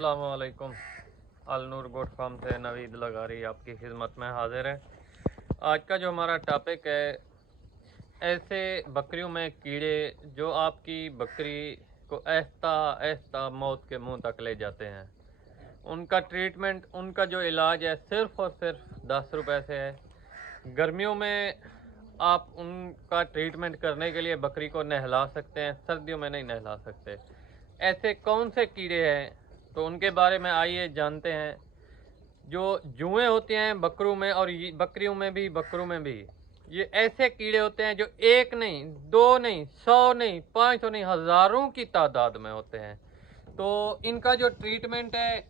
अस्सलाम वालेकुम। Al Noor goat farm से नवीद लगारी आपकी खिदमत में हाजिर है। आज का जो हमारा टॉपिक है, ऐसे बकरियों में कीड़े जो आपकी बकरी को आहिस्ता आहिस्ता मौत के मुंह तक ले जाते हैं। उनका ट्रीटमेंट, उनका जो इलाज है सिर्फ़ और सिर्फ 10 रुपए से है। गर्मियों में आप उनका ट्रीटमेंट करने के लिए बकरी को नहला सकते हैं, सर्दियों में नहीं नहला सकते। ऐसे कौन से कीड़े हैं तो उनके बारे में आइए जानते हैं। जो जुएं होते हैं बकरों में और बकरियों में भी, बकरों में भी, ये ऐसे कीड़े होते हैं जो एक नहीं, दो नहीं, 100 नहीं, 500 नहीं, हज़ारों की तादाद में होते हैं। तो इनका जो ट्रीटमेंट है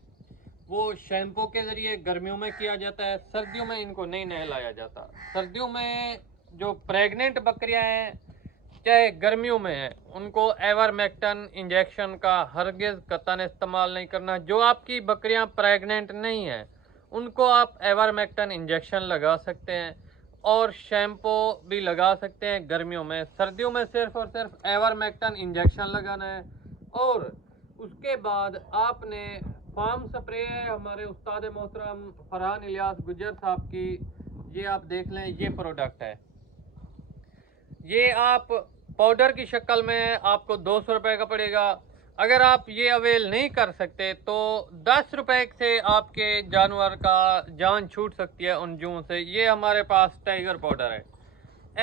वो शैम्पू के ज़रिए गर्मियों में किया जाता है। सर्दियों में इनको नहीं नहलाया जाता। सर्दियों में जो प्रेग्नेंट बकरियां हैं, चाहे गर्मियों में है, उनको एवरमेक्टन इंजेक्शन का हरगिज़ कतन इस्तेमाल नहीं करना। जो आपकी बकरियां प्रेग्नेंट नहीं हैं उनको आप एवरमेक्टन इंजेक्शन लगा सकते हैं और शैम्पू भी लगा सकते हैं गर्मियों में। सर्दियों में सिर्फ और सिर्फ एवरमेक्टन इंजेक्शन लगाना है। और उसके बाद आपने फार्म स्प्रे है हमारे उस्ताद मोहतरम फरहान इलियास गुजर साहब की, ये आप देख लें, ये प्रोडक्ट है। ये आप पाउडर की शक्ल में आपको 200 रुपये का पड़ेगा। अगर आप ये अवेल नहीं कर सकते तो 10 रुपये से आपके जानवर का जान छूट सकती है उन जूं से। ये हमारे पास टाइगर पाउडर है।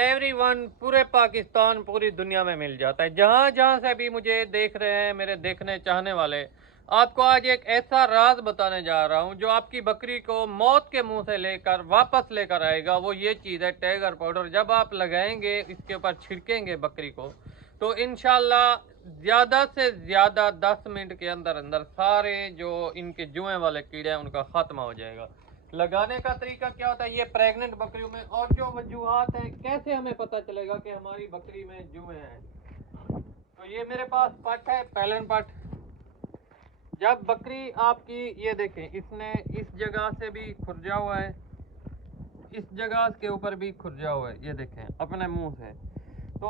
एवरीवन, पूरे पाकिस्तान, पूरी दुनिया में मिल जाता है। जहाँ जहाँ से भी मुझे देख रहे हैं मेरे देखने चाहने वाले, आपको आज एक ऐसा राज बताने जा रहा हूँ जो आपकी बकरी को मौत के मुंह से लेकर वापस लेकर आएगा। वो ये चीज़ है टाइगर पाउडर। जब आप लगाएंगे, इसके ऊपर छिड़केंगे बकरी को, तो इंशाल्लाह ज़्यादा से ज़्यादा 10 मिनट के अंदर अंदर सारे जो इनके जुएं वाले कीड़े हैं उनका ख़त्म हो जाएगा। लगाने का तरीका क्या होता है, ये प्रेग्नेंट बकरियों में, और जो वजूहात है कैसे हमें पता चलेगा कि हमारी बकरी में जुएं हैं। तो ये मेरे पास पट है, पैलन पट। जब बकरी आपकी, ये देखें, इसने इस जगह से भी खुरजा हुआ है, इस जगह के ऊपर भी खुरजा हुआ है, ये देखें अपने मुंह से। तो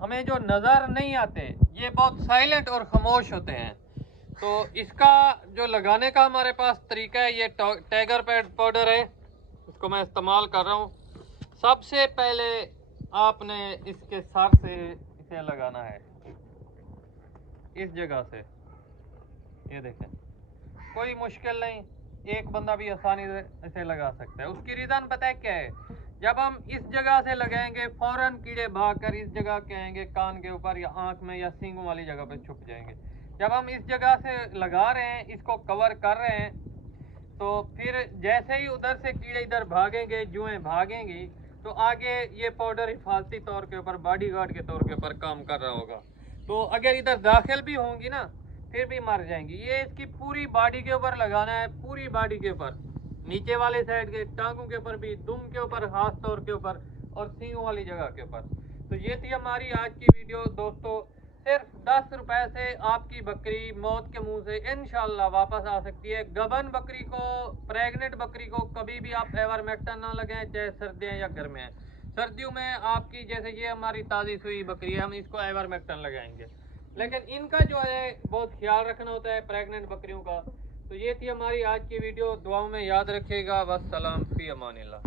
हमें जो नज़र नहीं आते, ये बहुत साइलेंट और खामोश होते हैं। तो इसका जो लगाने का हमारे पास तरीका है, ये टाइगर पाउडर है, इसको मैं इस्तेमाल कर रहा हूँ। सबसे पहले आपने इसके सर से इसे लगाना है, इस जगह से, ये देखें, कोई मुश्किल नहीं, एक बंदा भी आसानी से इसे लगा सकता है। उसकी रीज़न पता है क्या है, जब हम इस जगह से लगाएंगे फौरन कीड़े भागकर इस जगह के आएंगे, कान के ऊपर या आंख में या सींगों वाली जगह पे छुप जाएंगे। जब हम इस जगह से लगा रहे हैं, इसको कवर कर रहे हैं, तो फिर जैसे ही उधर से कीड़े इधर भागेंगे, जुएं भागेंगी, तो आगे ये पाउडर हिफाजती तौर के ऊपर, बॉडी गार्ड के तौर के ऊपर काम कर रहा होगा। तो अगर इधर दाखिल भी होंगी ना, फिर भी मर जाएंगी। ये इसकी पूरी बॉडी के ऊपर लगाना है, पूरी बॉडी के ऊपर, नीचे वाले साइड के टांगों के ऊपर भी, दुम के ऊपर खास तौर के ऊपर, और सींगों वाली जगह के ऊपर। तो ये थी हमारी आज की वीडियो दोस्तों। सिर्फ 10 रुपए से आपकी बकरी मौत के मुंह से इंशाल्लाह वापस आ सकती है। गबन बकरी को, प्रेग्नेंट बकरी को कभी भी आप एवरमेक्टन ना लगाएं, चाहे सर्दियाँ या गर्मियाँ। सर्दियों में आपकी, जैसे ये हमारी ताज़ी सुई बकरी है, हम इसको एवरमेक्टन लगाएंगे, लेकिन इनका जो है बहुत ख्याल रखना होता है प्रेग्नेंट बकरियों का। तो ये थी हमारी आज की वीडियो। दुआओं में याद रखिएगा। वस्सलाम, फी अमानिल्लाह।